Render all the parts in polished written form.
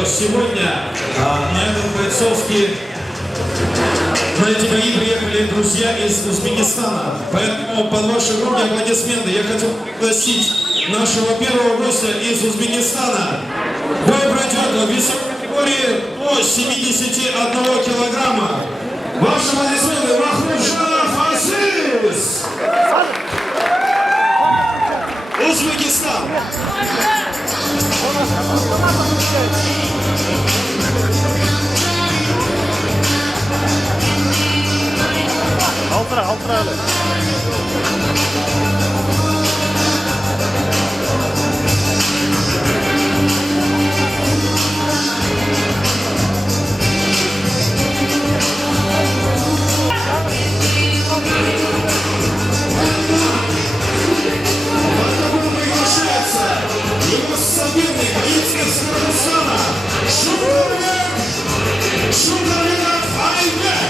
что сегодня на эти бои приехали друзья из Узбекистана. Поэтому под ваши громкие аплодисменты я хочу пригласить нашего первого гостя из Узбекистана. Бой пройдет в весовой категории до 71 килограмма. Ваши аплодисменты Махмуджанов Азиз! Узбекистан! Алtıra. Его соперник из Кыргызстана Шукарбек Айбек.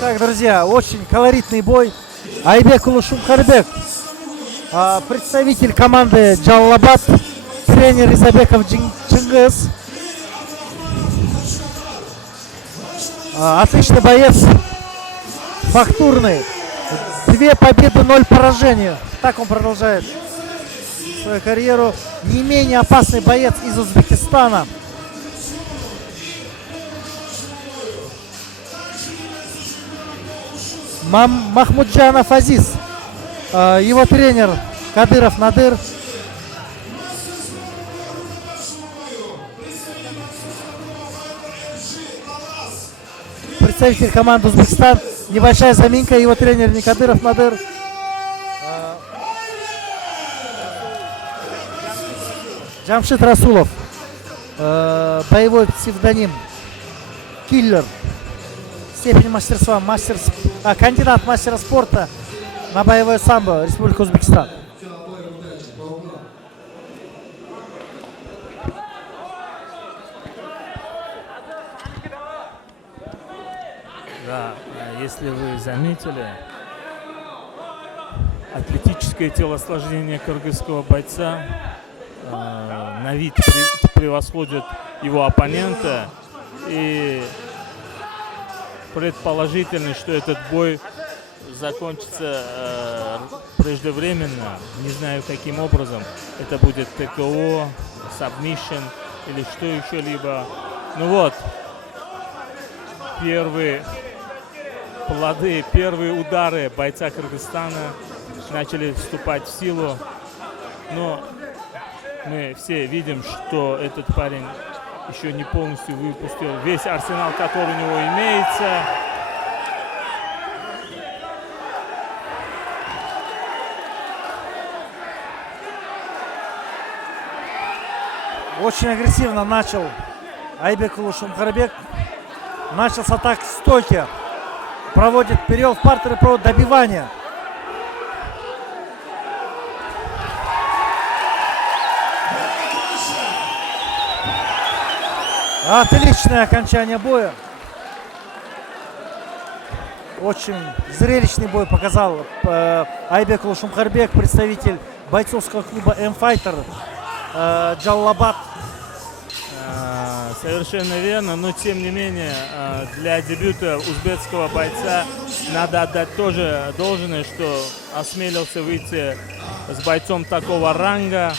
Так, друзья, очень колоритный бой. Айбек Шукарбек, представитель команды Джаллабад, тренер Изабеков Чингис. Отличный боец, фактурный. 2 победы, 0 поражений. Так он продолжает свою карьеру. Не менее опасный боец из Узбекистана. Махмуджанов Азиз, его тренер Кадыров Надыр. Представитель команды Узбекистан. Небольшая заминка, его тренер не Кадыров Надыр. Джамшид Расулов, боевой псевдоним Киллер. Степень мастерства, кандидат мастера спорта на боевое самбо, Республика Узбекистан. Да, если вы заметили, атлетическое телосложение кыргызского бойца на вид превосходит его оппонента, и предположительно, что этот бой закончится преждевременно. Не знаю, каким образом. Это будет ТКО, сабмишн или что еще-либо. Ну вот, первые плоды, первые удары бойца Кыргызстана начали вступать в силу. Но мы все видим, что этот парень еще не полностью выпустил весь арсенал, который у него имеется. Очень агрессивно начал Айбек Шукарбек. Начал с атак в стойке. Проводит вперед в партер, проводит добивание. Отличное окончание боя. Очень зрелищный бой показал Айбек Шукарбек, представитель бойцовского клуба М-Файтер Джаллабад. Совершенно верно, но тем не менее для дебюта узбекского бойца надо отдать тоже должное, что осмелился выйти с бойцом такого ранга.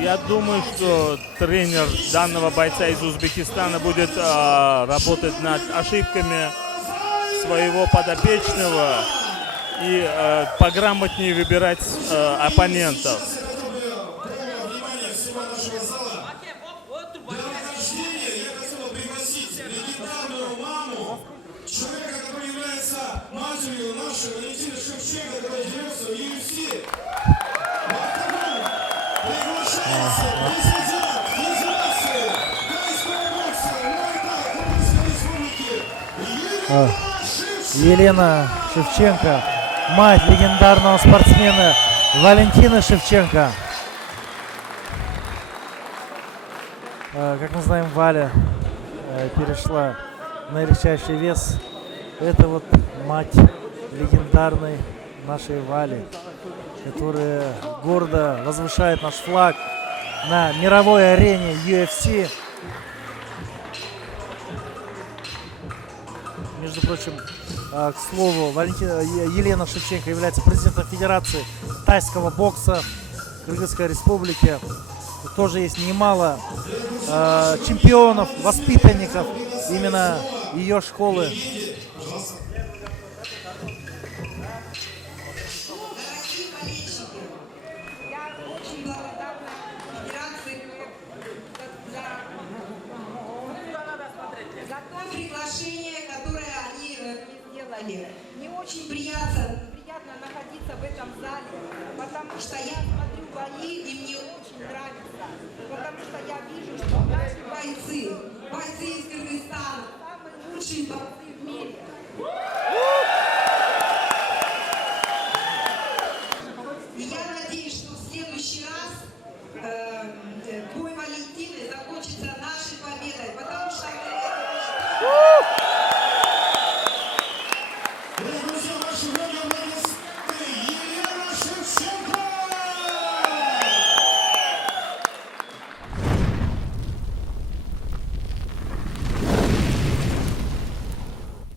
Я думаю, что тренер данного бойца из Узбекистана будет работать над ошибками своего подопечного и пограмотнее выбирать оппонентов. Человека, который является матерью нашего Валентина Шевченко, который дерется в UFC. Приглашается президент Федерации тайского бокса Муай Елена Шевченко, мать легендарного спортсмена Валентины Шевченко. Как мы знаем, Валя перешла на легчайший вес. Это вот мать легендарной нашей Вали, которая гордо возвышает наш флаг на мировой арене UFC. Между прочим, к слову, Елена Шевченко является президентом Федерации тайского бокса Кыргызской Республики. Тоже есть немало чемпионов, воспитанников именно ее школы. За то приглашение, которое они сделали. Мне очень приятно находиться в этом зале, потому что я смотрю бои, и мне очень нравится. Потому что я вижу, что наши бойцы из Кыргызстана, самые лучшие бойцы в мире.